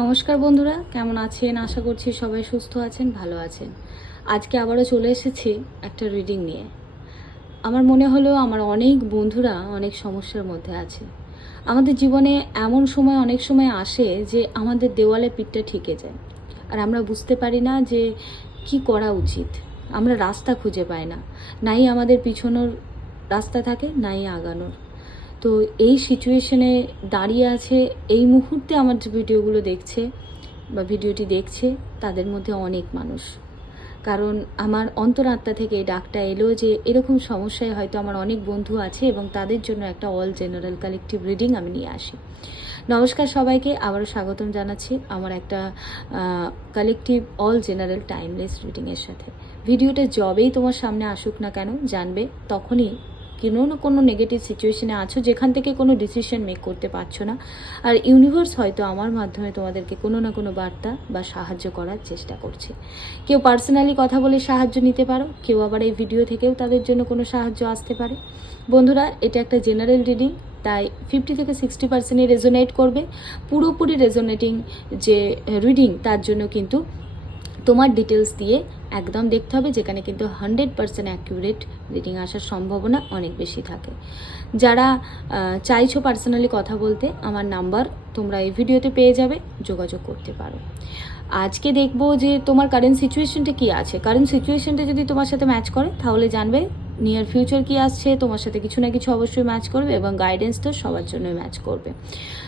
নমস্কার বন্ধুরা, কেমন আছেন? আশা করছি সবাই সুস্থ আছেন, ভালো আছেন। আজকে আবারও চলে এসেছি একটা রিডিং নিয়ে। আমার মনে হলো আমার অনেক বন্ধুরা অনেক সমস্যার মধ্যে আছে। আমাদের জীবনে এমন সময় অনেক সময় আসে যে আমাদের দেওয়ালে পিঠটা ঠেকে যায়, আর আমরা বুঝতে পারি না যে কি করা উচিত। আমরা রাস্তা খুঁজে পাই না, নাই আমাদের পিছনোর রাস্তা থাকে, নাই আগানোর। তো এই সিচুয়েশনে দাঁড়িয়ে আছে এই মুহূর্তে আমার যে ভিডিওগুলো দেখছে বা ভিডিওটি দেখছে তাদের মধ্যে অনেক মানুষ। কারণ আমার অন্তরাত্মা থেকে এই ডাকটা এলো যে এরকম সমস্যায় হয়তো আমার অনেক বন্ধু আছে এবং তাদের জন্য একটা অল জেনারেল কালেকটিভ রিডিং আমি নিয়ে আসি। নমস্কার সবাইকে, আবারও স্বাগতম জানাচ্ছি আমার একটা কালেকটিভ অল জেনারেল টাইমলেস রিডিংয়ের সাথে। ভিডিওটা যবেই তোমার সামনে আসুক না কেন, জানবে তখনই কোনো না কোনো নেগেটিভ সিচুয়েশনে আছো যেখান থেকে কোনো ডিসিশন মেক করতে পারছো না, আর ইউনিভার্স হয়তো আমার মাধ্যমে তোমাদেরকে কোনো না কোনো বার্তা বা সাহায্য করার চেষ্টা করছে। কেউ পার্সোনালি কথা বলে সাহায্য নিতে পারো, কেউ আবার এই ভিডিও থেকেও তাদের জন্য কোনো সাহায্য আসতে পারে। বন্ধুরা, এটা একটা জেনারেল রিডিং, তাই 50 থেকে 60% রেজোনেট করবে। পুরোপুরি রেজোনেটিং যে রিডিং তার জন্য কিন্তু তোমার ডিটেলস দিয়ে একদম দেখতে হবে, যেখানে কিন্তু 100% অ্যাকিউরেট রিডিং আসার সম্ভাবনা অনেক বেশি থাকে। যারা চাইছো পার্সোনালি কথা বলতে, আমার নাম্বার তোমরা এই ভিডিওতে পেয়ে যাবে, যোগাযোগ করতে পারো। আজকে দেখবো যে তোমার কারেন্ট সিচুয়েশনটা কি আছে। কারেন্ট সিচুয়েশনটা যদি তোমার সাথে ম্যাচ করে তাহলে জানবে নিয়ার ফিউচার কি আসছে, তোমার সাথে কিছু না কিছু অবশ্যই ম্যাচ করবে এবং গাইডেন্স তো সবার জন্য ম্যাচ করবে।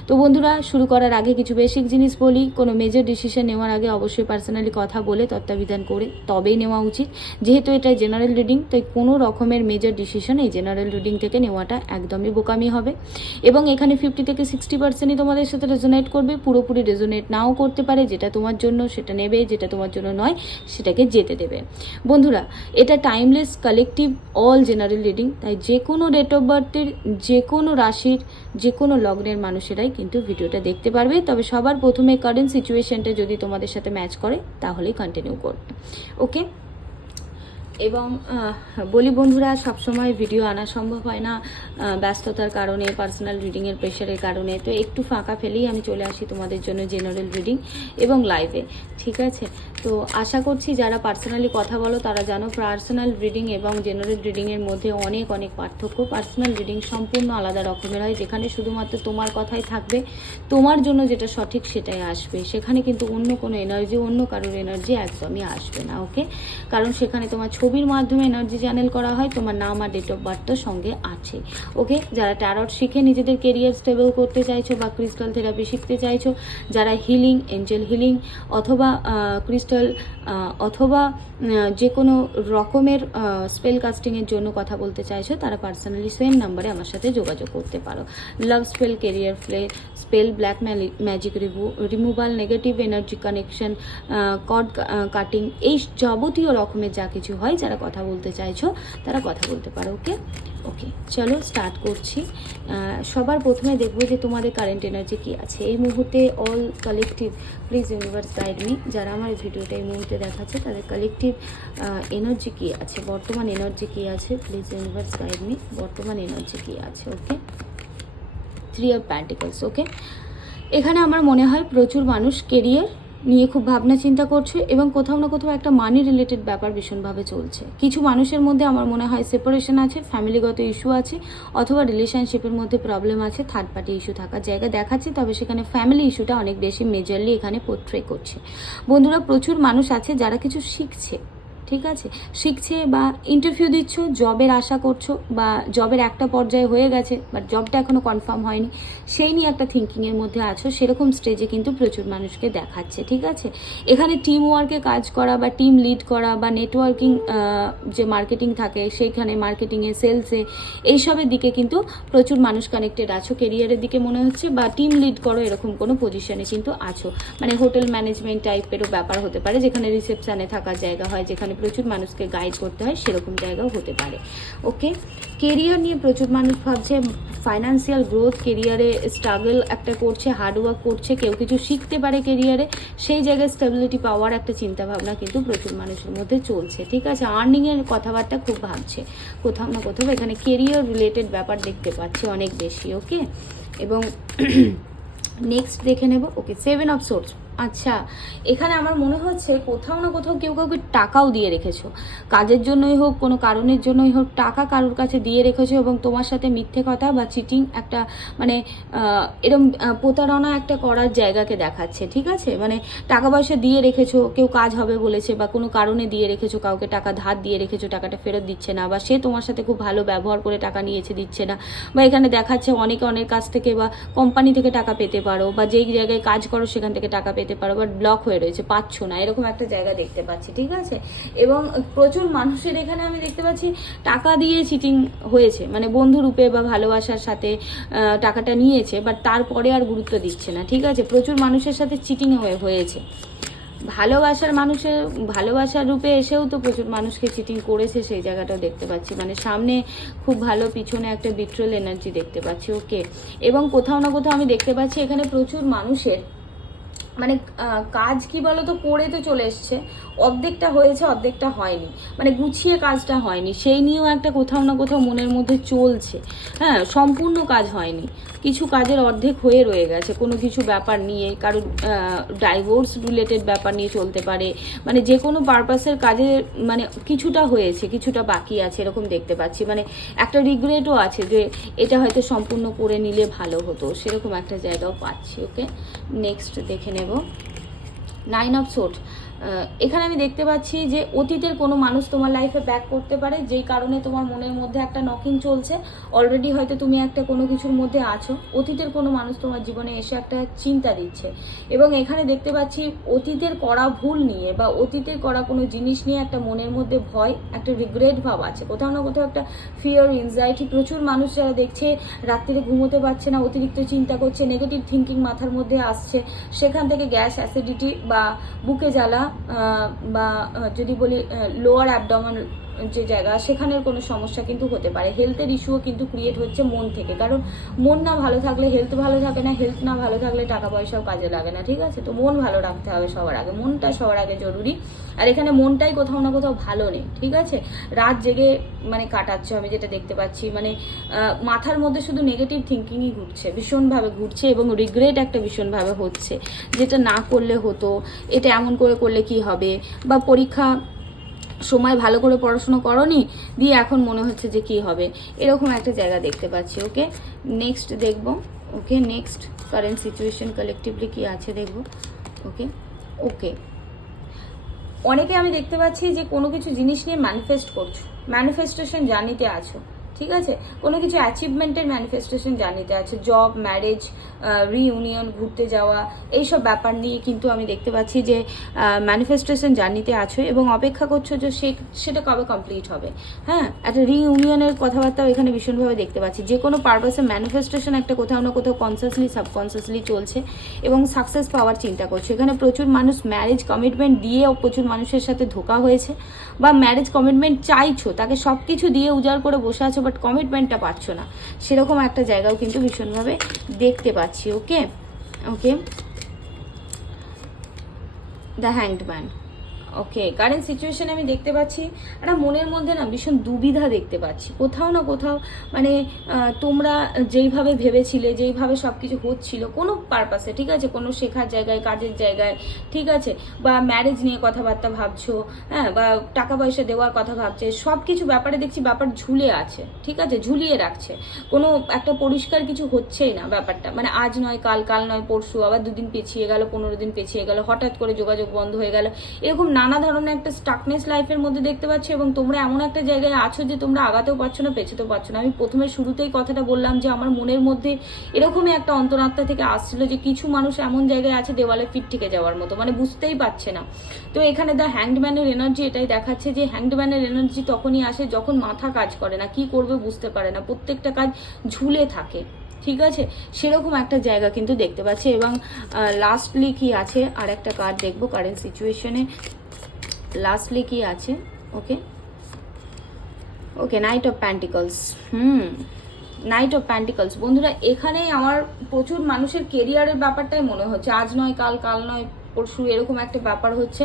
তো বন্ধুরা, শুরু করার আগে কিছু বেসিক জিনিস বলি। কোনো মেজর ডিসিশন নেওয়ার আগে অবশ্যই পার্সোনালি কথা বলে তত্ত্বাবিধান করে তবেই নেওয়া উচিত। যেহেতু এটা জেনারেল রিডিং, তাই কোনো রকমের মেজর ডিসিশন এই জেনারেল রিডিং থেকে নেওয়াটা একদমই বোকামি হবে। এবং এখানে 50 থেকে 60%ই তোমাদের সাথে রেজোনেট করবে, পুরোপুরি রেজোনেট নাও করতে পারে। যেটা তোমার জন্য সেটা নেবে, যেটা তোমার জন্য নয় সেটাকে যেতে দেবে। বন্ধুরা, এটা timeless collective all general reading, তাই যে কোনো ডেট অফ বার্থের, যে কোনো রাশির, যে কোনো লগ্নের মানুষেরাই কিন্তু ভিডিওটা দেখতে পারবে। তবে সবার প্রথমে কারেন্ট সিচুয়েশনটা যদি তোমাদের সাথে ম্যাচ করে তাহলেই কন্টিনিউ করবে, ওকে? এবং বলি বন্ধুরা, সবসময় ভিডিও আনা সম্ভব হয় না ব্যস্ততার কারণে, পার্সোনাল রিডিংয়ের প্রেশারের কারণে। তো একটু ফাঁকা ফেলেই আমি চলে আসি তোমাদের জন্য জেনারেল রিডিং এবং লাইভে, ঠিক আছে? তো আশা করছি যারা পার্সোনালি কথা বলো তারা জানো পার্সোনাল রিডিং এবং জেনারেল রিডিংয়ের মধ্যে অনেক অনেক পার্থক্য। পার্সোনাল রিডিং সম্পূর্ণ আলাদা রকমের হয়, যেখানে শুধুমাত্র তোমার কথাই থাকবে, তোমার জন্য যেটা সঠিক সেটাই আসবে। সেখানে কিন্তু অন্য কোনো এনার্জি, অন্য কারোর এনার্জি একদমই আসবে না, ওকে? কারণ সেখানে তোমার ছবির মাধ্যমে এনার্জি চ্যানেল করা হয়, তোমার নাম আর ডেট অফ বার্থটা সঙ্গে আছে, ওকে? যারা ট্যারট শিখে নিজেদের কেরিয়ার স্টেবল করতে চাইছো বা ক্রিস্টাল থেরাপি শিখতে চাইছো, যারা হিলিং, এঞ্জেল হিলিং অথবা ক্রিস্টাল অথবা যে কোনো রকমের স্পেল কাস্টিংয়ের জন্য কথা বলতে চাইছো, তারা পার্সোনালি সেম নাম্বারে আমার সাথে যোগাযোগ করতে পারো। Love spell, career spell, black magic removal, negative energy connection, cord cutting, এই যাবতীয় রকমের যা কিছু হয়, যারা কথা বলতে চাইছো তারা কথা বলতে পারো, ওকে? ওকে, চলো স্টার্ট করছি। সবার প্রথমে দেখবো যে তোমাদের কারেন্ট এনার্জি কি আছে এই মুহূর্তে। All collective, please universe guide me. যারা আমার ভিডিওটা এই মুহূর্তে দেখাচ্ছে তাদের কালেকটিভ এনার্জি কি আছে, বর্তমান এনার্জি কি আছে, প্লিজ ইউনিভার্স গাইড মি। বর্তমান এনার্জি কি আছে, ওকে? 3 অফ পেন্টিকলস, ওকে? এখানে আমার মনে হয় প্রচুর মানুষ কেরিয়ার নিয়ে খুব ভাবনা চিন্তা করছে এবং কোথাও না কোথাও একটা মানি রিলেটেড ব্যাপার ভীষণভাবে চলছে। কিছু মানুষের মধ্যে আমার মনে হয় সেপারেশন আছে, ফ্যামিলিগত ইস্যু আছে, অথবা রিলেশনশিপের মধ্যে প্রবলেম আছে, থার্ড পার্টি ইস্যু থাকার জায়গা দেখাচ্ছে। তবে সেখানে ফ্যামিলি ইস্যুটা অনেক বেশি মেজরলি এখানে পোর্ট্রে করছে। বন্ধুরা, প্রচুর মানুষ আছে যারা কিছু শিখছে, ঠিক আছে? শিখছে বা ইন্টারভিউ দিচ্ছ, জবের আশা করছো বা জবের একটা পর্যায়ে হয়ে গেছে বাট জবটা এখনও কনফার্ম হয়নি, সেই নিয়ে একটা থিঙ্কিংয়ের মধ্যে আছো। সেরকম স্টেজে কিন্তু প্রচুর মানুষকে দেখাচ্ছে, ঠিক আছে? এখানে টিম ওয়ার্কে কাজ করা বা টিম লিড করা বা নেটওয়ার্কিং, যে মার্কেটিং থাকে সেইখানে, মার্কেটিংয়ে, সেলসে, এইসবের দিকে কিন্তু প্রচুর মানুষ কানেক্টেড আছো। কেরিয়ারের দিকে মনে হচ্ছে বা টিম লিড করো এরকম কোনো পজিশনে কিন্তু আছো। মানে হোটেল ম্যানেজমেন্ট টাইপেরও ব্যাপার হতে পারে, যেখানে রিসেপশনে থাকার জায়গা হয়, যেখানে প্রচুর মানুষকে গাইড করতে হয়, সেরকম জায়গাও হতে পারে, ওকে? কেরিয়ার নিয়ে প্রচুর মানুষ ভাবছে, ফাইন্যান্সিয়াল গ্রোথ, কেরিয়ারে স্ট্রাগল একটা করছে, হার্ডওয়ার্ক করছে, কেউ কিছু শিখতে পারে কেরিয়ারে, সেই জায়গায় স্টেবিলিটি পাওয়ার একটা চিন্তাভাবনা কিন্তু প্রচুর মানুষের মধ্যে চলছে, ঠিক আছে? আর্নিংয়ের কথাবার্তা খুব ভাবছে কোথাও না কোথাও। এখানে কেরিয়ার রিলেটেড ব্যাপার দেখতে পাচ্ছি অনেক বেশি, ওকে? এবং নেক্সট দেখে নেব। ওকে, 7 অফ সোর্স। আচ্ছা, এখানে আমার মনে হচ্ছে কোথাও না কোথাও কেউ কাউকে টাকাও দিয়ে রেখেছো, কাজের জন্যই হোক কোনো কারণের জন্যই হোক, টাকা কারোর কাছে দিয়ে রেখেছো এবং তোমার সাথে মিথ্যে কথা বা চিটিং একটা মানে এরম প্রতারণা একটা করার জায়গাকে দেখাচ্ছে। ঠিক আছে, মানে টাকা পয়সা দিয়ে রেখেছো, কেউ কাজ হবে বলেছে বা কোনো কারণে দিয়ে রেখেছো, কাউকে টাকা ধার দিয়ে রেখেছো, টাকাটা ফেরত দিচ্ছে না, বা সে তোমার সাথে খুব ভালো ব্যবহার করে টাকা নিয়েছে, দিচ্ছে না, বা এখানে দেখাচ্ছে অনেকে অনেক কাছ থেকে বা কোম্পানি থেকে টাকা পেতে পারো, বা যেই জায়গায় কাজ করো সেখান থেকে টাকা পেতে পারো, বাট ব্লক হয়ে রয়েছে, পাচ্ছ না, এরকম একটা জায়গা দেখতে পাচ্ছি। ঠিক আছে, এবং প্রচুর মানুষের এখানে আমি দেখতে পাচ্ছি টাকা দিয়ে চিটিং হয়েছে, মানে বন্ধু রূপে বা ভালোবাসার সাথে টাকাটা নিয়েছে, বাট তারপরে আর গুরুত্ব দিচ্ছে না। ঠিক আছে, প্রচুর মানুষের সাথে চিটিং হয়েছে। ভালোবাসার রূপে এসেও তো প্রচুর মানুষকে চিটিং করেছে, সেই জায়গাটাও দেখতে পাচ্ছি। মানে সামনে খুব ভালো, পিছনে একটা বিট্রোল এনার্জি দেখতে পাচ্ছি। ওকে, এবং কোথাও না কোথাও আমি দেখতে পাচ্ছি এখানে প্রচুর মানুষের মানে কাজ কি বলতো, করে তো চলে এসছে, অর্ধেকটা হয়েছে অর্ধেকটা হয়নি, মানে গুছিয়ে কাজটা হয়নি, সেই নিয়েও একটা কোথাও না কোথাও মনের মধ্যে চলছে। হ্যাঁ, সম্পূর্ণ কাজ হয়নি, কিছু কাজের অর্ধেক হয়ে রয়ে গেছে, কোনো কিছু ব্যাপার নিয়ে, কারো ডাইভোর্স রিলেটেড ব্যাপার নিয়ে চলতে পারে, মানে যে কোনো পারপাসের কাজে মানে কিছুটা হয়েছে, কিছুটা বাকি আছে, এরকম দেখতে পাচ্ছি। মানে একটা রিগ্রেটও আছে যে এটা হয়তো সম্পূর্ণ করে নিলে ভালো হতো, সেরকম একটা জায়গাও পাচ্ছি। ওকে, নেক্সট দেখে নেব। 9 অফ সোর্স। এখানে আমি দেখতে পাচ্ছি যে অতীতের কোনো মানুষ তোমার লাইফে ব্যাক করতে পারে, যেই কারণে তোমার মনের মধ্যে একটা নকিং চলছে। অলরেডি হয়তো তুমি একটা কোনো কিছুর মধ্যে আছো, অতীতের কোনো মানুষ তোমার জীবনে এসে একটা চিন্তা দিচ্ছে, এবং এখানে দেখতে পাচ্ছি অতীতের করা ভুল নিয়ে বা অতীতের করা কোনো জিনিস নিয়ে একটা মনের মধ্যে ভয়, একটা রিগ্রেট ভাব আছে, কোথাও না কোথাও একটা ফিয়ার, এনজাইটি। প্রচুর মানুষ যারা দেখছে রাত্রিরে ঘুমোতে পারছে না, অতিরিক্ত চিন্তা করছে, নেগেটিভ থিঙ্কিং মাথার মধ্যে আসছে, সেখান থেকে গ্যাস, অ্যাসিডিটি বা বুকে জ্বালা, বা যদি বলি লোয়ার অ্যাবডোমেন যে জায়গা, সেখানের কোনো সমস্যা কিন্তু হতে পারে। হেলথের ইস্যুও কিন্তু ক্রিয়েট হচ্ছে মন থেকে, কারণ মন না ভালো থাকলে হেলথ ভালো থাকে না, হেলথ না ভালো থাকলে টাকা পয়সাও কাজে লাগে না। ঠিক আছে, তো মন ভালো রাখতে হবে সবার আগে, মনটা সবার আগে জরুরি। আর এখানে মনটাই কোথাও না কোথাও ভালো নেই। ঠিক আছে, রাত জেগে মানে কাটাচ্ছ, আমি যেটা দেখতে পাচ্ছি, মানে মাথার মধ্যে শুধু নেগেটিভ থিঙ্কিংই ঘুরছে, ভীষণভাবে ঘুরছে, এবং রিগ্রেট একটা ভীষণভাবে হচ্ছে, যেটা না করলে হতো, এটা এমন করে করলে কি হবে, বা পরীক্ষা সময় ভালো করে পড়াশোনা করনি, দিয়ে এখন মনে হচ্ছে যে কি হবে, এরকম একটা জায়গা দেখতে পাচ্ছি। ওকে, নেক্সট দেখবো। ওকে, নেক্সট কারেন্ট সিচুয়েশন কালেকটিভলি কি আছে দেখবো। ওকে, ওকে, অনেকে আমি দেখতে পাচ্ছি যে কোনো কিছু জিনিস নিয়ে ম্যানিফেস্ট করছো, ম্যানিফেস্টেশন জার্নিতে আছো। ঠিক আছে, কোনো কিছু অ্যাচিভমেন্টের ম্যানিফেস্টেশন জার্নিতে আছে, জব, ম্যারেজ, রিইউনিয়ন, ঘুরতে যাওয়া, এইসব ব্যাপার নিয়ে কিন্তু আমি দেখতে পাচ্ছি যে ম্যানিফেস্টেশন জার্নিতে আছো এবং অপেক্ষা করছো যে সেটা কবে কমপ্লিট হবে। হ্যাঁ, একটা রিইউনিয়নের কথাবার্তাও এখানে ভীষণভাবে দেখতে পাচ্ছি। যে কোনো পারপাসে ম্যানিফেস্টেশন একটা কোথাও না কোথাও কনসিয়াসলি সাবকনসিয়াসলি চলছে এবং সাকসেস পাওয়ার চিন্তা করছে। এখানে প্রচুর মানুষ ম্যারেজ কমিটমেন্ট দিয়েও প্রচুর মানুষের সাথে ধোকা হয়েছে, বা ম্যারেজ কমিটমেন্ট চাইছো, তাকে সব কিছু দিয়ে উজাড় করে বসে আছো, বাট কমিটমেন্টটা পাচ্ছ না, সেরকম একটা জায়গাও কিন্তু ভীষণভাবে দেখতে পাচ্ছি। Okay, okay, the hanged man. Okay, current সিচুয়েশনে আমি দেখতে পাচ্ছি একটা মনের মধ্যে না ভীষণ দুবিধা দেখতে পাচ্ছি, কোথাও না কোথাও মানে তোমরা যেইভাবে ভেবেছিলে, যেইভাবে সব কিছু হচ্ছিল কোনো পারপাসে, ঠিক আছে, কোনো শেখার জায়গায়, কাজের জায়গায়, ঠিক আছে, বা ম্যারেজ নিয়ে কথাবার্তা ভাবছো, হ্যাঁ, বা টাকা পয়সা দেওয়ার কথা ভাবছে, সব কিছু ব্যাপারে দেখছি ব্যাপার ঝুলে আছে। ঠিক আছে, ঝুলিয়ে রাখছে, কোনো একটা পরিষ্কার কিছু হচ্ছেই না ব্যাপারটা, মানে আজ নয় কাল, কাল নয় পরশু, আবার 2 দিন পেছিয়ে গেল, 15 দিন পেছিয়ে গেল, হঠাৎ করে যোগাযোগ বন্ধ হয়ে গেল, এরকম নানা ধরনের একটা স্টাকনেস লাইফের মধ্যে দেখতে পাচ্ছি। এবং তোমরা এমন একটা জায়গায় আছো যে তোমরা আগাতেও পারছো না, পেছোতেও পারছো না। আমি প্রথমে শুরুতেই কথাটা বললাম যে আমার মনের মধ্যে এরকমই একটা অন্তরাত্মা থেকে আসছিল যে কিছু মানুষ এমন জায়গায় আছে দেওয়ালে পিঠ থেকে যাওয়ার মতো, মানে বুঝতেই পারছে না। তো এখানে দ্য হ্যাংডম্যানের এনার্জি এটাই দেখাচ্ছে যে হ্যাংডম্যানের এনার্জি তখনই আসে যখন মাথা কাজ করে না, কি করবে বুঝতে পারে না, প্রত্যেকটা কাজ ঝুলে থাকে। ঠিক আছে, সেরকম একটা জায়গা কিন্তু দেখতে পাচ্ছি। এবং লাস্টলি কি আছে, আর একটা কার্ড দেখবো কারেন্ট সিচুয়েশনে, লাস্টলি কি আছে। Okay, okay, knight of pentacles. Knight of pentacles. বন্ধুরা, এখানেই আমার প্রচুর মানুষের কেরিয়ারের ব্যাপারটাই মনে হচ্ছে, আজ নয় কাল, কাল নয় পরশু এরকম একটা ব্যাপার হচ্ছে।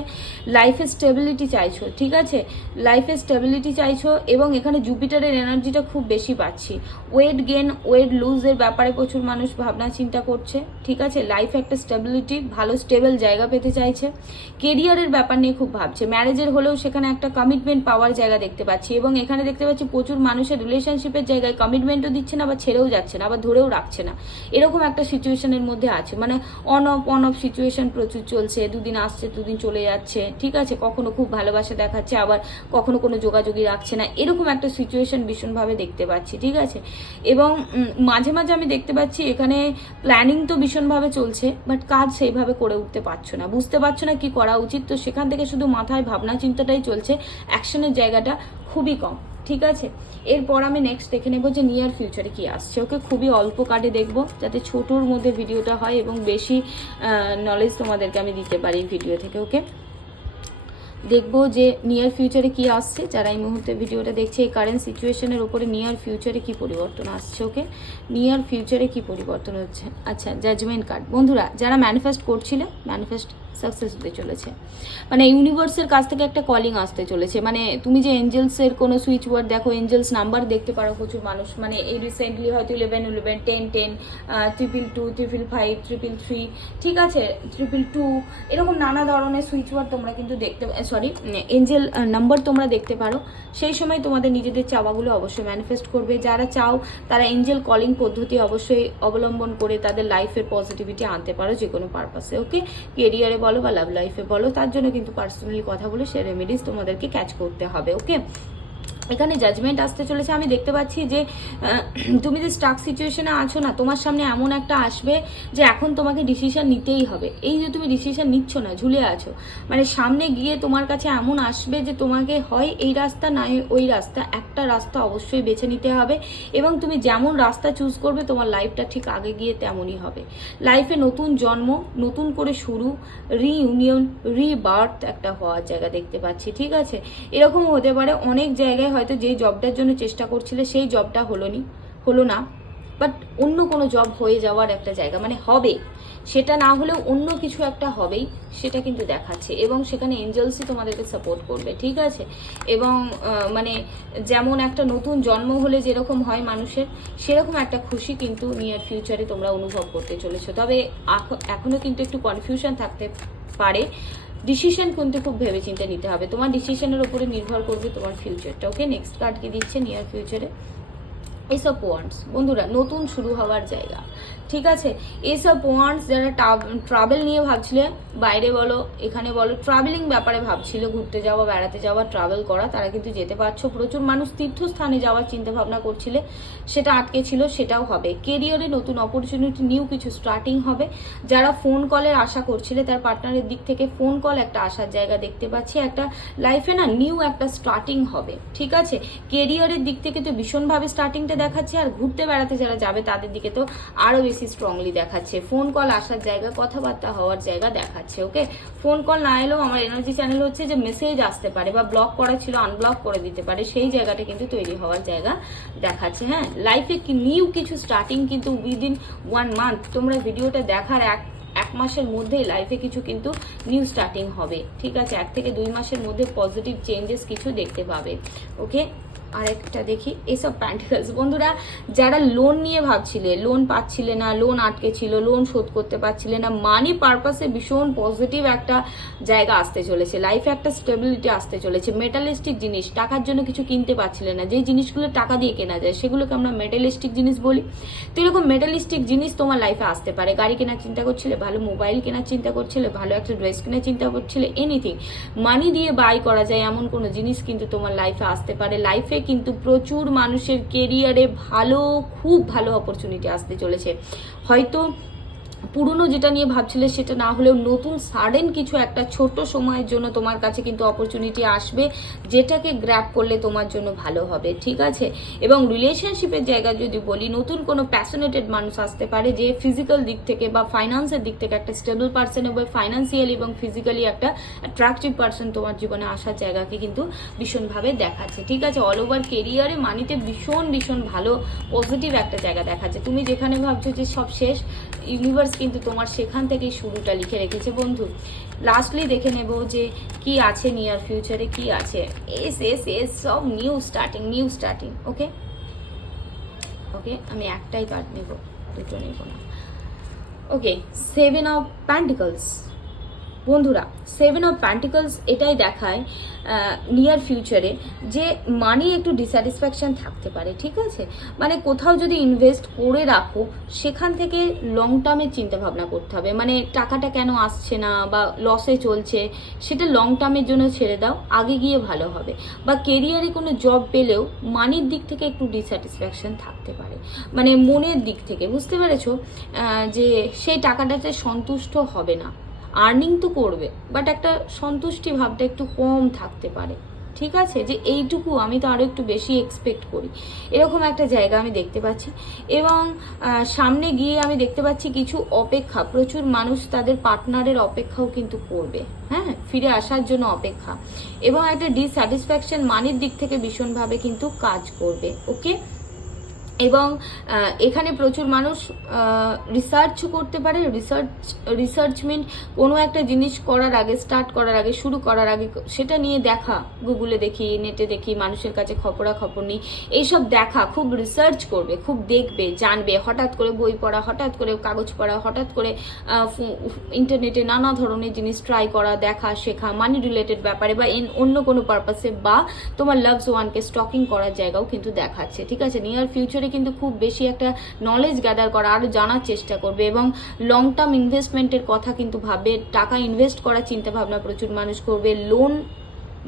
লাইফে স্টেবিলিটি চাইছো, ঠিক আছে, লাইফে স্টেবিলিটি চাইছো এবং এখানে জুপিটারের এনার্জিটা খুব বেশি পাচ্ছি। ওয়েট গেন ওয়েট লুজের ব্যাপারে প্রচুর মানুষ ভাবনা চিন্তা করছে, ঠিক আছে। লাইফে একটা স্টেবিলিটি, ভালো স্টেবল জায়গা পেতে চাইছে। কেরিয়ারের ব্যাপার নিয়ে খুব ভাবছে। ম্যারেজের হলেও সেখানে একটা কমিটমেন্ট পাওয়ার জায়গা দেখতে পাচ্ছি এবং এখানে দেখতে পাচ্ছি প্রচুর মানুষের রিলেশনশিপের জায়গায় কমিটমেন্টও দিচ্ছে না, আবার ছেড়েও যাচ্ছে না, আবার ধরেও রাখছে না, এরকম একটা সিচুয়েশনের মধ্যে আছে। মানে অন অফ সিচুয়েশন প্রচুর চলছে, দুদিন আসছে দুদিন চলে যাচ্ছে, ঠিক আছে। কখনো খুব ভালোবাসা দেখাচ্ছে, আবার কখনো কোনো যোগাযোগই রাখছে না, এরকম একটা সিচুয়েশন ভীষণভাবে দেখতে পাচ্ছি, ঠিক আছে। এবং মাঝে মাঝে আমি দেখতে পাচ্ছি এখানে প্ল্যানিং তো ভীষণভাবে চলছে, বাট কাজ সেইভাবে করে উঠতে পারছো না, বুঝতে পারছো না কি করা উচিত। তো সেখান থেকে শুধু মাথায় ভাবনা চিন্তাটাই চলছে, অ্যাকশনের জায়গাটা খুবই কম, ঠিক আছে। এরপর আমি নেক্সট দেখে নেবো যে নিয়ার ফিউচারে কি আসছে। ওকে, খুবই অল্প কাটে দেখবো যাতে ছোটোর মধ্যে ভিডিওটা হয় এবং বেশি নলেজ তোমাদেরকে আমি দিতে পারি ভিডিও থেকে। ওকে, দেখবো যে নিয়ার ফিউচারে কি আসছে। যারা এই মুহূর্তে ভিডিওটা দেখছে, এই কারেন্ট সিচুয়েশনের উপরে নিয়ার ফিউচারে কি পরিবর্তন আসছে। ওকে, নিয়ার ফিউচারে কি পরিবর্তন হচ্ছে। আচ্ছা, জাজমেন্ট কার্ড। বন্ধুরা, যারা ম্যানিফেস্ট করছিলে, ম্যানিফেস্ট সাকসেস হতে চলেছে। মানে ইউনিভার্সের কাছ থেকে একটা কলিং আসতে চলেছে। মানে তুমি যে এঞ্জেলসের কোনো সুইচ ওয়ার্ড দেখো, এঞ্জেলস নাম্বার দেখতে পারো প্রচুর মানুষ। মানে এই রিসেন্টলি হয়তো 11 11 10 10 222 555 333, ঠিক আছে, 222, এরকম নানা ধরনের সুইচ ওয়ার্ড তোমরা কিন্তু দেখতে, সরি, এঞ্জেল নাম্বার তোমরা দেখতে পারো। সেই সময় তোমাদের নিজেদের চাওয়াগুলো অবশ্যই ম্যানিফেস্ট করবে। যারা চাও তারা এঞ্জেল কলিং পদ্ধতি অবশ্যই অবলম্বন করে তাদের লাইফের পজিটিভিটি আনতে পারো যে কোনো পারপাসে। ওকে, কেরিয়ারে বলো বা লাভ লাইফে বলো, তার জন্য কিন্তু পার্সোনালি কথা বলে সে রেমেডিস তোমাদেরকে ক্যাচ করতে হবে। ওকে, এখানে জাজমেন্ট আসতে চলেছে। আমি দেখতে পাচ্ছি যে তুমি যে স্টাক সিচুয়েশনে আছো না, তোমার সামনে এমন একটা আসবে যে এখন তোমাকে ডিসিশন নিতেই হবে। এই যে তুমি ডিসিশন নিচ্ছ না, ঝুলে আছো, মানে সামনে গিয়ে তোমার কাছে এমন আসবে যে তোমাকে হয় এই রাস্তা নয় ওই রাস্তা, একটা রাস্তা অবশ্যই বেছে নিতে হবে। এবং তুমি যেমন রাস্তা চুজ করবে তোমার লাইফটা ঠিক আগে গিয়ে তেমনই হবে। লাইফে নতুন জন্ম, নতুন করে শুরু, রিইউনিয়ন, রিবার্থ একটা হওয়ার জায়গা দেখতে পাচ্ছি, ঠিক আছে। এরকম হতে পারে অনেক জায়গায় হয়তো যেই জবটার জন্য চেষ্টা করছিলে সেই জবটা হলো না, বাট অন্য কোনো জব হয়ে যাওয়ার একটা জায়গা, মানে হবে, সেটা না হলেও অন্য কিছু একটা হবেই, সেটা কিন্তু দেখাচ্ছে। এবং সেখানে এঞ্জেলসই তোমাদেরকে সাপোর্ট করবে, ঠিক আছে। এবং মানে যেমন একটা নতুন জন্ম হলে যেরকম হয় মানুষের, সেরকম একটা খুশি কিন্তু নিয়ার ফিউচারে তোমরা অনুভব করতে চলেছো। তবে এখনো কিন্তু একটু কনফিউশন থাকতে পারে। ডিসিশন কিন্তু খুব ভেবেচিন্তে নিতে হবে, তোমার ডিসিশনের উপরে নির্ভর করবে তোমার ফিউচারটা। ওকে, নেক্সট কার্ড কি দিচ্ছে নিয়ার ফিউচারে। এসব ওয়ান্টস, বন্ধুরা, নতুন শুরু হওয়ার জায়গা, ঠিক আছে। এসব ওয়ান্টস, যারা ট্রাভেল নিয়ে ভাবছিলে, বাইরে বলো এখানে বলো, ট্রাভেলিং ব্যাপারে ভাবছিল, ঘুরতে যাওয়া, বেড়াতে যাওয়া, ট্রাভেল করা, তারা কিন্তু যেতে পারছো। প্রচুর মানুষ তীর্থস্থানে যাওয়ার চিন্তা ভাবনা করছিলে, সেটা আটকে ছিল, সেটাও হবে। কেরিয়ারে নতুন অপরচুনিটি, নিউ কিছু স্টার্টিং হবে। যারা ফোন কলের আশা করছিলে, তার পার্টনারের দিক থেকে ফোন কল একটা আসার জায়গা দেখতে পাচ্ছি। একটা লাইফে না নিউ একটা স্টার্টিং হবে, ঠিক আছে। কেরিয়ারের দিক থেকে তো ভীষণভাবে স্টার্টিংটা দেখাচ্ছে, আর ঘুরতে বেড়াতে যারা যাবে তাদের দিকে তো আরো বেশি স্ট্রংলি দেখাচ্ছে। ফোন কল আসার জায়গা, কথাবার্তা হওয়ার জায়গা দেখাচ্ছে। ওকে, ফোন কল না এলেও আমার এনার্জি চ্যানেল হচ্ছে যে মেসেজ আসতে পারে, বা ব্লক করা ছিল আনব্লক করে দিতে পারে, সেই জায়গাটা কিন্তু তৈরি হওয়ার জায়গা দেখাচ্ছে। হ্যাঁ, লাইফে নিউ কিছু স্টার্টিং কিন্তু উইদিন 1 মান্থ, তোমরা ভিডিওটা দেখার এক মাসের মধ্যেই লাইফে কিছু কিন্তু নিউ স্টার্টিং হবে, ঠিক আছে। 1 থেকে 2 মাসের মধ্যে পজিটিভ চেঞ্জেস কিছু দেখতে পাবে। ওকে, আরেকটা দেখি, এসব প্যান্টিকলস। বন্ধুরা, যারা লোন নিয়ে ভাবছিলে, লোন পাচ্ছিলে না, লোন আটকে ছিল, লোন শোধ করতে পারছিলে না, মানি পারপাসে ভীষণ পজিটিভ একটা জায়গা আসতে চলেছে। লাইফে একটা স্টেবিলিটি আসতে চলেছে। মেটালিস্টিক জিনিস, টাকার জন্য কিছু কিনতে পারছিলে না, যেই জিনিসগুলো টাকা দিয়ে কেনা যায় সেগুলোকে আমরা মেটালিস্টিক জিনিস বলি। তো এরকম মেটালিস্টিক জিনিস তোমার লাইফে আসতে পারে। গাড়ি কেনার চিন্তা করছিলে, ভালো মোবাইল কেনার চিন্তা করছিলে, ভালো একটা ড্রেস কেনার চিন্তা করছিলে, এনিথিং মানি দিয়ে বাই করা যায় এমন কোনো জিনিস কিন্তু তোমার লাইফে আসতে পারে। লাইফে কিন্তু প্রচুর মানুষের কেরিয়ারে খুব ভালো অপরচুনিটি আসতে চলেছে। হয়তো পুরনো যেটা নিয়ে ভাবছিলে সেটা না হলেও নতুন সাডেন কিছু একটা ছোট সময়ের জন্য তোমার কাছে কিন্তু অপরচুনিটি আসবে, যেটাকে গ্র্যাব করলে তোমার জন্য ভালো হবে, ঠিক আছে। এবং রিলেশনশিপের জায়গা যদি বলি, নতুন কোনো প্যাশনেটেড মানুষ আসতে পারে, যে ফিজিক্যাল দিক থেকে বা ফাইন্যান্সের দিক থেকে একটা স্টেবল পার্সন এবং ফাইন্যান্সিয়ালি এবং ফিজিক্যালি একটা অ্যাট্রাকটিভ পার্সন তোমার জীবনে আসার জায়গাকে কিন্তু ভীষণভাবে দেখাচ্ছে, ঠিক আছে। অল ওভার কেরিয়ারে মানিতে ভীষণ ভালো পজিটিভ একটা জায়গা দেখাচ্ছে। তুমি যেখানে ভাবছো যে সব শেষ, ইউনিভার্স ইউনিভার্স কিন্তু তোমার সেখান থেকেই শুরুটা লিখে রেখেছে বন্ধু। লাস্টলি দেখে নেব যে কি আছে নিয়ার ফিউচারে, কি আছে। এস এস এস সব নিউ স্টার্টিং। ওকে ওকে, আমি একটাই কার্ড নেব, দুটো নেব না। ওকে, 7 অফ প্যান্টিকলস বন্ধুরা, 7 অফ প্যান্টিকলস এটাই দেখায় নিয়ার ফিউচারে যে মানি একটু ডিস্যাটিসফ্যাকশন থাকতে পারে, ঠিক আছে। মানে কোথাও যদি ইনভেস্ট করে রাখো সেখান থেকে লং টার্মের চিন্তা ভাবনা করতে হবে। মানে টাকাটা কেন আসছে না বা লসে চলছে, সেটা লং টার্মের জন্য ছেড়ে দাও, আগে গিয়ে ভালো হবে। বা কেরিয়ারে কোনো জব পেলেও মানির দিক থেকে একটু ডিস্যাটিসফ্যাকশন থাকতে পারে, মানে মনের দিক থেকে, বুঝতে পেরেছো, যে সেই টাকাটাতে সন্তুষ্ট হবে না। আর্নিং তো করবে, বাট একটা সন্তুষ্টি ভাবটা একটু কম থাকতে পারে, ঠিক আছে। যে এইটুকু আমি তো আরও একটু বেশি এক্সপেক্ট করি, এরকম একটা জায়গা আমি দেখতে পাচ্ছি। এবং সামনে গিয়ে আমি দেখতে পাচ্ছি কিছু অপেক্ষা, প্রচুর মানুষ তাদের পার্টনারের অপেক্ষাও কিন্তু করবে, হ্যাঁ, ফিরে আসার জন্য অপেক্ষা। এবং একটা ডিস্যাটিসফ্যাকশন মানির দিক থেকে ভীষণভাবে কিন্তু কাজ করবে। ওকে, এবং এখানে প্রচুর মানুষ রিসার্চও করতে পারে। রিসার্চ মিন কোনো একটা জিনিস করার আগে, স্টার্ট করার আগে, শুরু করার আগে সেটা নিয়ে দেখা, গুগলে দেখি, নেটে দেখি, মানুষের কাছে খবরাখবর নিই, এইসব দেখা, খুব রিসার্চ করবে, খুব দেখবে, জানবে। হঠাৎ করে বই পড়া, হঠাৎ করে কাগজ পড়া, হঠাৎ করে ইন্টারনেটে নানা ধরনের জিনিস ট্রাই করা, দেখা, শেখা, মানি রিলেটেড ব্যাপারে বা অন্য কোনো পারপাসে, বা তোমার লাভস ওয়ানকে স্টকিং করার জায়গাও কিন্তু দেখাচ্ছে, ঠিক আছে। নিয়ার ফিউচারে কিন্তু খুব বেশি একটা নলেজ গ্যাদার করা, আরও জানার চেষ্টা করবে এবং লং টার্ম ইনভেস্টমেন্টের কথা কিন্তু ভাববে। টাকা ইনভেস্ট করার চিন্তা ভাবনা প্রচুর মানুষ করবে। লোন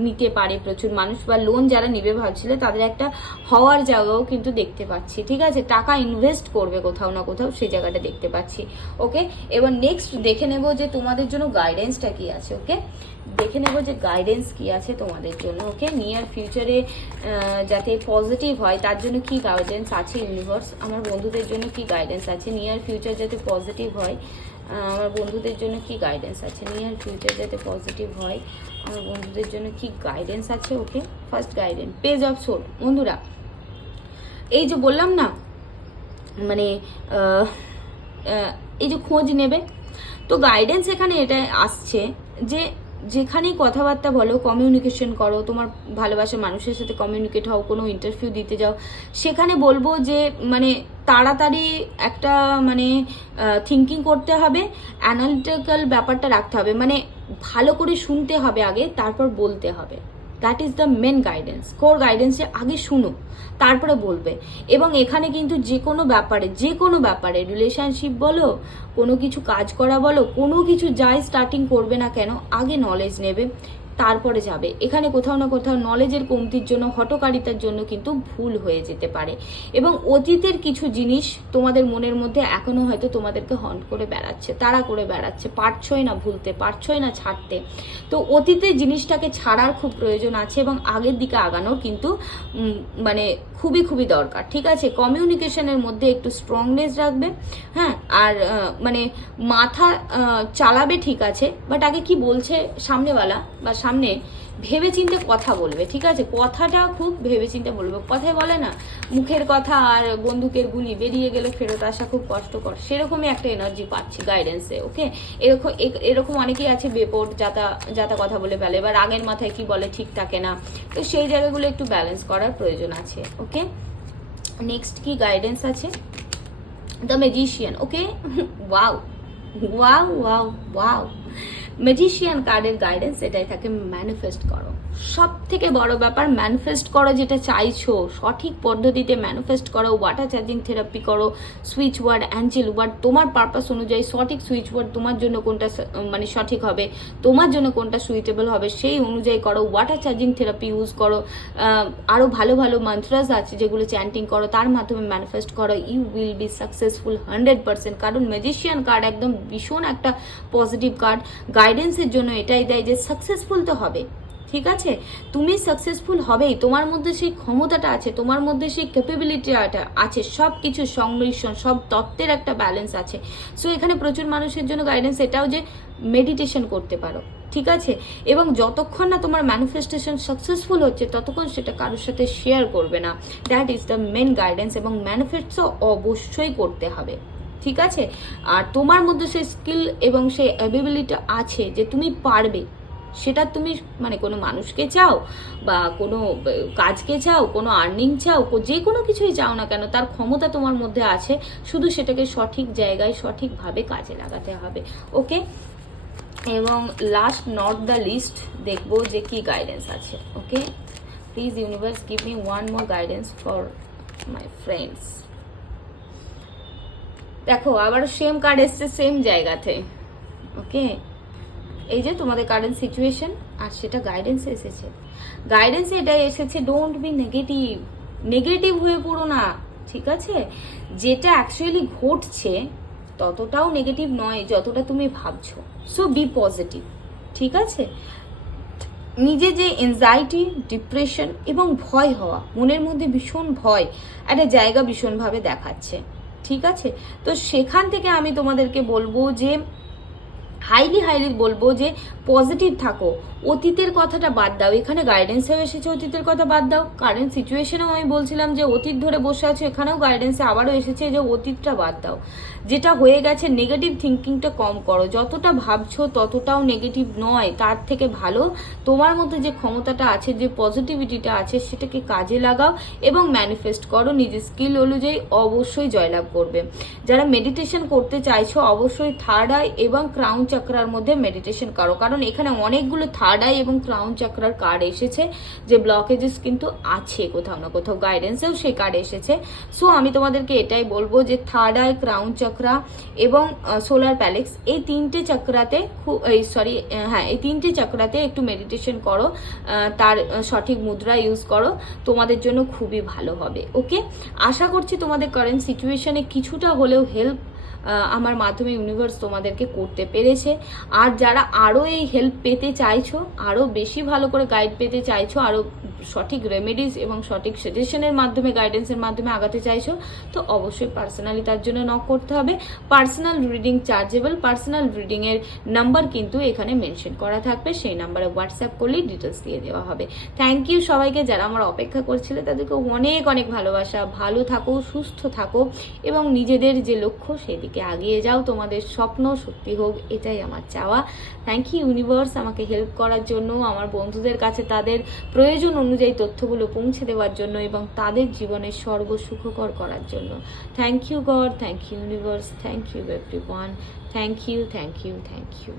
নিতে পারে প্রচুর মানুষ, বা লোন যারা নিবে ভাবছিল তাদের একটা হওয়ার জায়গাও কিন্তু দেখতে পাচ্ছি, ঠিক আছে। টাকা ইনভেস্ট করবে কোথাও না কোথাও, সেই জায়গাটা দেখতে পাচ্ছি। ওকে, এবার নেক্সট দেখে নেব যে তোমাদের জন্য গাইডেন্সটা কি আছে। ওকে, দেখে নেব যে গাইডেন্স কি আছে তোমাদের জন্য। ওকে, নিয়ার ফিউচারে যাতে পজিটিভ হয় তার জন্য কি গাইডেন্স আছে ইউনিভার্স, আমার বন্ধুদের জন্য কি গাইডেন্স আছে। নিয়ার ফিউচার যাতে পজিটিভ হয়, আমার বন্ধুদের জন্য কি গাইডেন্স আছে। নিয়ার ফিউচার যাতে পজিটিভ হয়, আমার বন্ধুদের জন্য কি গাইডেন্স আছে। Okay, first guidance, page of sword বন্ধুরা। এই যে বললাম না, মানে এই যে খোঁজ নেবে, তো গাইডেন্স এখানে এটা আসছে যে যেখানেই কথাবার্তা বলো, কমিউনিকেশন করো, তোমার ভালোবাসার মানুষের সাথে কমিউনিকেট হও, কোনো ইন্টারভিউ দিতে যাও, সেখানে বলবো যে মানে তাড়াতাড়ি একটা মানে থিঙ্কিং করতে হবে, অ্যানালিটিক্যাল ব্যাপারটা রাখতে হবে, মানে ভালো করে শুনতে হবে আগে, তারপর বলতে হবে। That is the main guidance, core guidance, যে আগে শুনো তারপরে বলবে। এবং এখানে কিন্তু যে কোনো ব্যাপারে রিলেশনশিপ বলো, কোনো কিছু কাজ করা বলো, কোনো কিছু যাই স্টার্টিং করবে না কেন, আগে নলেজ নেবে, তারপরে যাবে। এখানে কোথাও না কোথাও নলেজের কমতির জন্য, হঠকারিতার জন্য কিন্তু ভুল হয়ে যেতে পারে। এবং অতীতের কিছু জিনিস তোমাদের মনের মধ্যে এখনো হয়তো তোমাদেরকে হন্ট করে বেড়াচ্ছে, তাড়া করে বেড়াচ্ছে, পারছই না ভুলতে, পারছই না ছাড়তে। তো অতীতের জিনিসটাকে ছাড়ার খুব প্রয়োজন আছে এবং আগের দিকে আগানোর কিন্তু মানে খুবই দরকার, ঠিক আছে। কমিউনিকেশনের মধ্যে একটু স্ট্রংনেস রাখবে, হ্যাঁ। আর মানে মাথা চালাবে, ঠিক আছে, বাট আগে কি বলছে সামনেওয়ালা বা সামনে ভেবেচিন্তে কথা বলবে, ঠিক আছে। কথাটা খুব ভেবেচিন্তে বলবে। কথায় বলে না, মুখের কথা আর বন্দুকের গুলি বেরিয়ে গেলে ফেরত আসা খুব কষ্টকর, সেরকমই একটা এনার্জি পাচ্ছি গাইডেন্সে। ওকে, এরকম অনেকেই আছে বেপট যাতা কথা বলে ফেলে, এবার আগের মাথায় কি বলে ঠিক থাকে না, তো সেই জায়গাগুলো একটু ব্যালেন্স করার প্রয়োজন আছে। ওকে, নেক্সট কি গাইডেন্স আছে, the magician. Okay, wow wow wow wow, magician কার্ডের গাইডেন্স এটাই থাকে, ম্যানিফেস্ট করো। সব থেকে বড় ব্যাপার, ম্যানিফেস্ট করো যেটা চাইছো, সঠিক পদ্ধতিতে ম্যানিফেস্ট করো, ওয়াটার চার্জিং থেরাপি করো, সুইচ ওয়ার্ড, অ্যাঞ্জেল ওয়ার্ড, তোমার পারপাস অনুযায়ী সঠিক সুইচ ওয়ার্ড, তোমার জন্য কোনটা মানে সঠিক হবে, তোমার জন্য কোনটা সুইটেবল হবে, সেই অনুযায়ী করো। ওয়াটার চার্জিং থেরাপি ইউজ করো, আরও ভালো মন্ত্রাস আছে যেগুলো চ্যান্টিং করো, তার মাধ্যমে ম্যানিফেস্ট করো। ইউ উইল বি সাকসেসফুল 100%, কারণ ম্যাজিশিয়ান কার্ড একদম ভীষণ একটা পজিটিভ কার্ড। গাইডেন্সের জন্য এটাই দেয় যে সাকসেসফুল তো হবে, ঠিক আছে, তুমি সাকসেসফুল হবেই, তোমার মধ্যে সেই ক্ষমতাটা আছে, তোমার মধ্যে সেই ক্যাপাবিলিটিটা আছে, সব কিছু সংমিশ্রণ, সব তত্ত্বের একটা ব্যালেন্স আছে। সো এখানে প্রচুর মানুষের জন্য গাইডেন্স এটাও যে মেডিটেশন করতে পারো, ঠিক আছে। এবং যতক্ষণ না তোমার ম্যানিফেস্টেশন সাকসেসফুল হচ্ছে ততক্ষণ সেটা কারোর সাথে শেয়ার করবে না, that is the main guidance. এবং ম্যানিফেস্টও অবশ্যই করতে হবে, ঠিক আছে? আর তোমার মধ্যে সেই স্কিল এবং সেই অ্যাবিলিটি আছে যে তুমি পারবে, সেটা তুমি মানে কোনো মানুষকে চাও বা কোনো কাজকে চাও, কোনো আর্নিং চাও, যে কোনো কিছুই চাও না কেন, তার ক্ষমতা তোমার মধ্যে আছে, শুধু সেটাকে সঠিক জায়গায় সঠিকভাবে কাজে লাগাতে হবে। ওকে, এবং লাস্ট নট দ্য লিস্ট দেখবো যে কি গাইডেন্স আছে। Okay, please universe give me one more guidance for my friends. দেখো আবার সেম কার্ড এসছে সেম জায়গাতে। ওকে, এই যে তোমাদের কারেন্ট সিচুয়েশন, আর সেটা গাইডেন্স এসেছে। গাইডেন্স এটাই এসেছে, ডোন্ট বি নেগেটিভ। নেগেটিভ হয়ে পড়ো না, ঠিক আছে? যেটা অ্যাকচুয়ালি ঘটছে ততটাও নেগেটিভ নয় যতটা তুমি ভাবছো। সো বি পজিটিভ, ঠিক আছে? নিজে যে এনজাইটি, ডিপ্রেশন এবং ভয় হওয়া, মনের মধ্যে ভীষণ ভয় একটা জায়গা ভীষণভাবে দেখাচ্ছে, ঠিক আছে? তো সেখান থেকে আমি তোমাদেরকে বলবো যে হাইলি বলবো যে পজিটিভ থাকো, অতীতের কথাটা বাদ দাও। এখানে গাইডেন্সেও এসেছে অতীতের কথা বাদ দাও, কারেন্ট সিচুয়েশনেও আমি বলছিলাম যে অতীত ধরে বসে আছো, এখানেও গাইডেন্সে আবারও এসেছে যে অতীতটা বাদ দাও, যেটা হয়ে গেছে। নেগেটিভ থিঙ্কিংটা কম করো, যতটা ভাবছো ততটাও নেগেটিভ নয়, তার থেকে ভালো তোমার মধ্যে যে ক্ষমতাটা আছে, যে পজিটিভিটিটা আছে, সেটাকে কাজে লাগাও এবং ম্যানিফেস্ট করো। নিজের স্কিল অনুযায়ী অবশ্যই জয়লাভ করবে। যারা মেডিটেশন করতে চাইছো অবশ্যই থার্ড আই এবং ক্রাউন চক্রার মধ্যে মেডিটেশন করো, কারণ এখানে অনেকগুলো থার্ড আই এবং ক্রাউন চক্রার কার্ড এসেছে, যে ব্লকেজেস কিন্তু আছে কোথাও না কোথাও, গাইডেন্সেও সেই কার্ড এসেছে। সো আমি তোমাদেরকে এটাই বলবো যে থার্ড আই, ক্রাউন চক্রা এবং সোলার প্যালেক্স, এই তিনটে চক্রাতে এই তিনটে চক্রাতে একটু মেডিটেশন করো, তার সঠিক মুদ্রা ইউজ করো, তোমাদের জন্য খুবই ভালো হবে। ওকে, আশা করছি তোমাদের কারেন্ট সিচুয়েশনে কিছুটা হলেও হেল্প আমার মাধ্যমে ইউনিভার্স তোমাদেরকে করতে পেরেছে। আর যারা আরও এই হেল্প পেতে চাইছো, আরও বেশি ভালো করে গাইড পেতে চাইছো, আরও সঠিক রেমেডিস এবং সঠিক সাজেশনের মাধ্যমে, গাইডেন্সের মাধ্যমে আগাতে চাইছো, তো অবশ্যই পার্সোনালি তার জন্য নক করতে হবে। পার্সোনাল রিডিং চার্জেবল, পার্সোনাল রিডিংয়ের নাম্বার কিন্তু এখানে মেনশন করা থাকবে, সেই নাম্বারে হোয়াটসঅ্যাপ করলেই ডিটেলস দিয়ে দেওয়া হবে। থ্যাংক ইউ সবাইকে যারা আমার অপেক্ষা করছিলে, তাদেরকে অনেক অনেক ভালোবাসা। ভালো থাকো, সুস্থ থাকো এবং নিজেদের যে লক্ষ্য সেদিকে আগিয়ে যাও, তোমাদের স্বপ্ন সত্যি হোক, এটাই আমার চাওয়া। থ্যাংক ইউ ইউনিভার্স আমাকে হেল্প করার জন্য, আমার বন্ধুদের কাছে তাদের প্রয়োজন অনুযায়ী তথ্যগুলো পৌঁছে দেওয়ার জন্য এবং তাদের জীবনের সর্বসুখকর করার জন্য। Thank you God, thank you universe, thank you everyone, thank you, thank you, thank you.